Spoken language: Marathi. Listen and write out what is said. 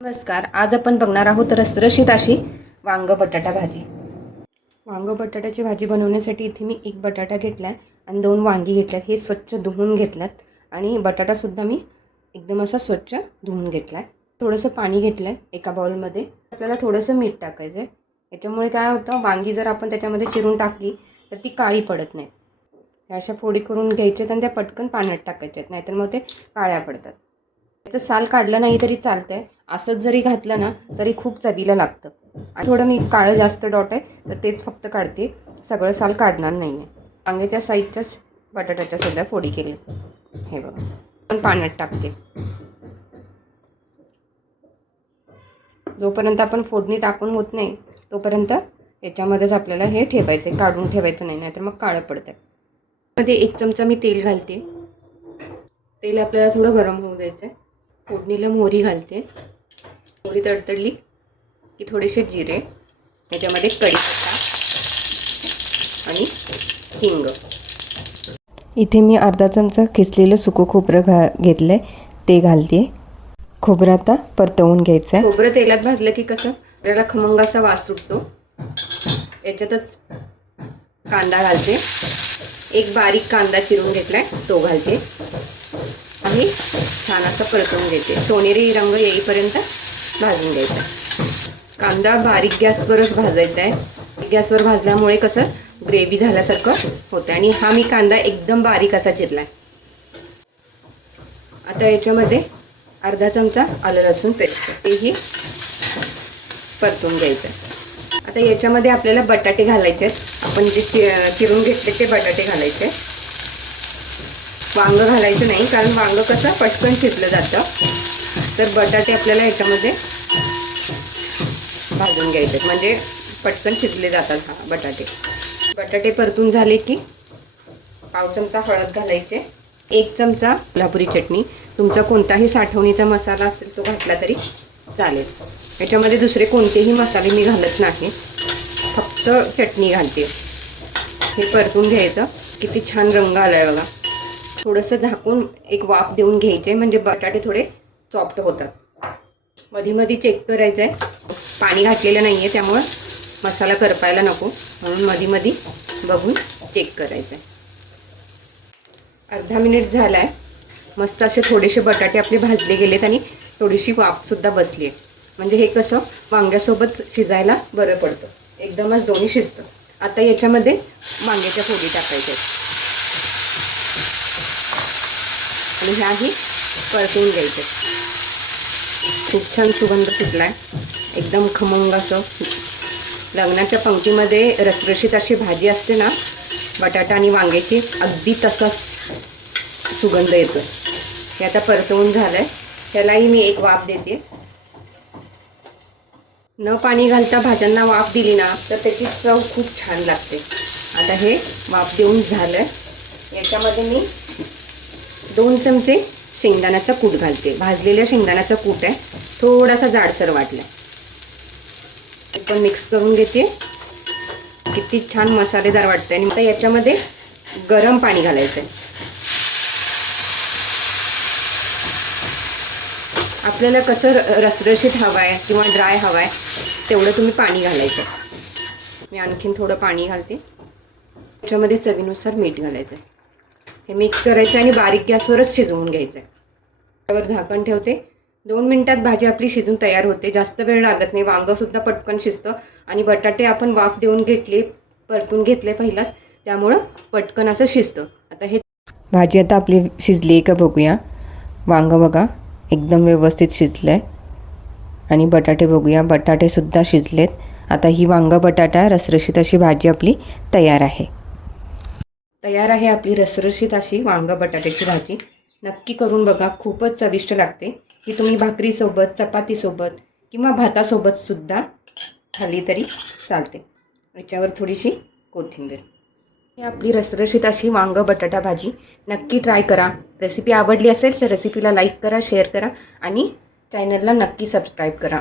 नमस्कार. आज आपण बघणार आहोत रसरशीत अशी वांग बटाटा भाजी. वांग बटाट्याची भाजी बनवण्यासाठी इथे मी एक बटाटा घेतला आणि 2 वांगी घेतल्यात. हे स्वच्छ धुवून घेतल्यात आणि बटाटासुद्धा मी एकदम असा स्वच्छ धुवून घेतला आहे. थोडंसं पाणी घेतलं आहे एका बाउलमध्ये. आपल्याला थोडंसं मीठ टाकायचं आहे. याच्यामुळे काय होतं, वांगी जर आपण त्याच्यामध्ये चिरून टाकली तर ती काळी पडत नाही. अशा फोडी करून घ्यायच्यात आणि त्या पटकन पाण्यात टाकायच्यात, नाहीतर मग ते काळ्या पडतात. त्याचं साल काढलं नाही तरी चालतं आहे. असंच जरी घातलं ना तरी खूप चवीला लागतं. आणि थोडं मी काळं जास्त डॉट आहे तर तेच फक्त काढते, सगळं साल काढणार नाही आहे. वांग्याच्या साईजच्याच बटाट्याच्या सुद्धा फोडी केली. हे बघा, पण पाण्यात टाकते. जोपर्यंत आपण फोडणी टाकून होत नाही तोपर्यंत याच्यामध्येच आपल्याला हे ठेवायचं, काढून ठेवायचं नाही, नाहीतर मग काळं पडतं. मध्ये 1 चमचा मी तेल घालते. तेल आपल्याला थोडं गरम होऊ द्यायचं आहे. फोडणीला मोहरी घालते. मोहरी तडतडली की थोडेसे जिरे, याच्यामध्ये कढीपत्ता आणि हिंग. इथे मी अर्धा चमचा खिसलेलं सुकं खोबरं घेतलं आहे, ते घालते. खोबरं आता परतवून घ्यायचं आहे. खोबरं तेलात भाजलं की कसं आपल्याला खमंग असा वास सुटतो. याच्यातच कांदा घालते. एक बारीक कांदा चिरून घेतलाय, तो घालते आणि छान असं परतवून घेते. सोनेरी रंग येईपर्यंत भाजून घ्यायचा. कांदा बारीक गॅसवरच भाजायचा आहे. गॅसवर भाजल्यामुळे कसं ग्रेव्ही झाल्यासारखं होतं. आणि हा मी कांदा एकदम बारीक असा चिरलाय. आता याच्यामध्ये अर्धा चमचा आलं लसूण पेस्ट, तेही परतून घ्यायचं. आता याच्यामध्ये आपल्याला बटाटे घालायचे आहेत. आपण जे चिरून घेतले ते बटाटे घालायचे. वांग घालायचं नाही, कारण वांग कसं पटकन शिजलं जातं. तर बटाटे आपल्याला याच्यामध्ये भाजून घ्यायचे, म्हणजे पटकन शिजले जातात. बटाटे परतून झाले की पाव चमचा हळद घालायचे. 1 चमचा कोल्हापुरी चटणी, तुमचा कोणताही साठवणीचा मसाला असेल तो घातला तरी चालेल. याच्यामध्ये दुसरे कोणतेही मसाले मी घालत नाही, फक्त चटणी घालते. हे परतून घ्यायचं. किती छान रंग आलाय बघा. थोडंसं झाकून एक वाफ देऊन घ्यायचे, म्हणजे बटाटे थोडे सॉफ्ट होतात. मध्ये मध्ये चेक करायचं आहे. पाणी घातलेलं नाही आहे त्यामुळं मसाला करपायला नको, म्हणून मध्ये मध्ये बघून चेक करायचं आहे. अर्धा मिनिट झाला आहे. मस्त असे थोडेसे बटाटे आपले भाजले गेलेत आणि थोडीशी वाफसुद्धा बसली आहे. म्हणजे हे कसं वांग्यासोबत शिजायला बरं पडतं, एकदमच दोन्ही शिजतं. आता याच्यामध्ये वांग्याच्या फोडी टाकायच्या आणि ह्याही परतून घ्यायचे. खूप छान सुगंध सुटलाय, एकदम खमंग असं. लग्नाच्या पंक्तीमध्ये रसरशीत अशी भाजी असते ना बटाटा आणि वांग्याची, अगदी तसाच सुगंध येतो. हे आता परतवून झालंय. त्यालाही मी एक वाफ देते. न पाणी घालता भाज्यांना वाफ दिली ना तर त्याची चव खूप छान लागते. आता हे वाफ देऊन झालं. याच्यामध्ये मी 2 चमचे शेंगदाण्याचा कूट घालते. भाजलेल्या शेंगदाण्याचा कूट आहे, थोडासा जाडसर वाटला. ते पण मिक्स करून घेते. किती छान मसालेदार वाटतं. आणि आता याच्यामध्ये गरम पाणी घालायचं आहे. आपल्याला कसं रसरशीत हवं आहे किंवा ड्राय हवं आहे तेवढं तुम्ही पाणी घालायचं. मी आणखीन थोडं पाणी घालते. त्याच्यामध्ये चवीनुसार मीठ घालायचं. हे मिक्स करायचं आणि बारीक गॅसवरच शिजवून घ्यायचं. त्यावर झाकण ठेवते. 2 मिनिटात भाजी आपली शिजून तयार होते. जास्त वेळ लागत नाही. वांगंसुद्धा पटकन शिजतं आणि बटाटे आपण वाफ देऊन घेतले, परतून घेतले पहिलाच, त्यामुळं पटकन असं शिजतं. आता हे भाजी आता आपली शिजली आहे का बघूया. वांग बघा एकदम व्यवस्थित शिजलं आहे. आणि बटाटे बघूया, बटाटेसुद्धा शिजलेत. आता ही वांग बटाटा रसरशीत अशी भाजी आपली तयार आहे. आपली रसरशीत अशी वांग बटाट्याची भाजी. नक्की करून बघा, खूपच चविष्ट लागते. ही तुम्ही भाकरीसोबत, चपातीसोबत किंवा भातासोबतसुद्धा खाल्ली तरी चालते. याच्यावर थोडीशी कोथिंबीर. ही आपली रसरशीत अशी वांग बटाटा भाजी नक्की ट्राय करा. रेसिपी आवडली असेल तर रेसिपीला लाईक करा, शेअर करा आणि चॅनलला नक्की सबस्क्राईब करा.